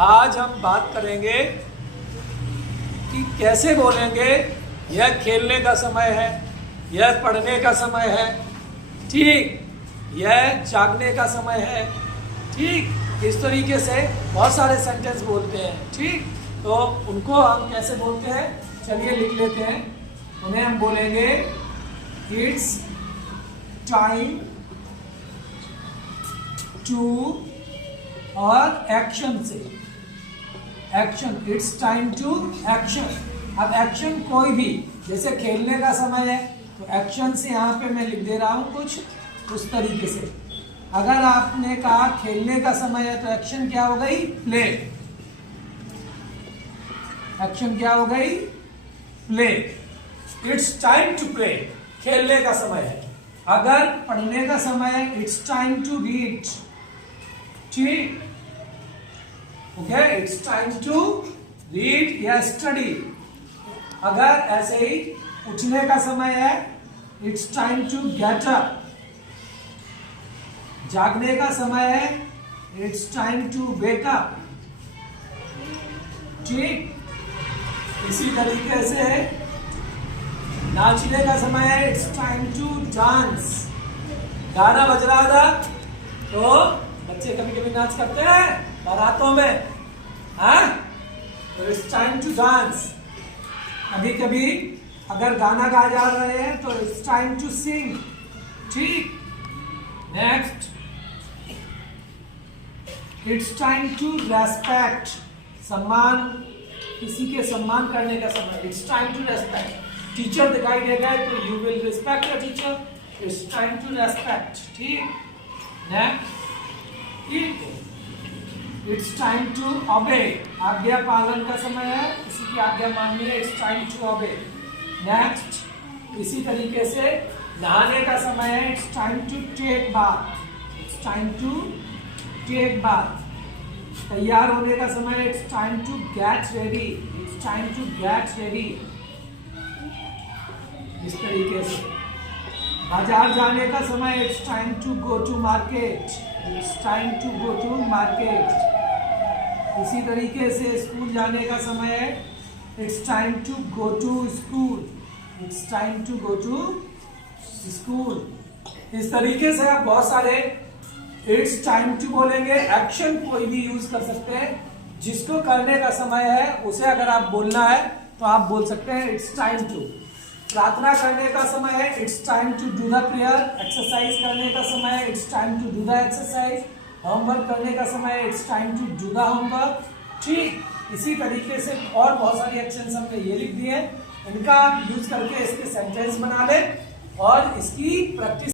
आज हम बात करेंगे कि कैसे बोलेंगे यह खेलने का समय है, यह पढ़ने का समय है, ठीक, यह जागने का समय है, ठीक। इस तरीके से बहुत सारे सेंटेंस बोलते हैं, ठीक। तो उनको हम कैसे बोलते हैं, चलिए लिख लेते हैं। उन्हें हम बोलेंगे इट्स टाइम टू, और एक्शन से, action, it's time to action. अब एक्शन कोई भी, जैसे खेलने का समय है तो एक्शन से यहाँ पे मैं लिख दे रहा हूँ कुछ उस तरीके से। अगर आपने कहा खेलने का समय है तो एक्शन क्या हो गई, प्ले। एक्शन क्या हो गई, play. It's time to play, खेलने का समय है। अगर पढ़ने का समय है, इट्स टाइम टू रीड, ठीक, okay, it's time to read या स्टडी। अगर ऐसे ही उठने का समय है, it's time to get up. जागने का समय है, it's time to wake up, ठीक। इसी तरीके से नाचने का समय है, इट्स टाइम टू डांस। गाना बज रहा था तो बच्चे कभी कभी नाच करते हैं बारातों में, हाँ, तो इट्स टाइम टू डांस। कभी कभी अगर गाना गाया जा रहे हैं तो इट्स टाइम टू सिंग, ठीक। Next, it's time to respect, सम्मान, किसी के सम्मान करने का समय, it's time to respect. Teacher दिखाई देगा तो you will respect your teacher, it's time to respect, ठीक। Next, it's time to obey, आज्ञा पालन का समय है, किसी की आज्ञा माननी है, it's time to obey. Next, इसी तरीके से नहाने का समय है, it's time to take bath, it's time to take bath. तैयार होने का समय है, it's time to get ready, it's time to get ready. इस तरीके से बाजार जाने का समय, it's time to go to market, it's time to go to market. इसी तरीके से स्कूल जाने का समय है, it's time to go to school, it's time to go to school. इस तरीके से आप बहुत सारे इट्स टाइम टू बोलेंगे। एक्शन कोई भी यूज कर सकते हैं, जिसको करने का समय है उसे अगर आप बोलना है तो आप बोल सकते हैं इट्स टाइम टू। प्रार्थना करने का समय है, it's time to do the prayer. Exercise करने का समय है, it's time to do the exercise. Homework करने का समय है, it's time to do the homework, ठीक। इसी तरीके से और बहुत सारी एक्शंस हमने ये लिख दिए, इनका यूज करके इसके सेंटेंस बना लें और इसकी प्रैक्टिस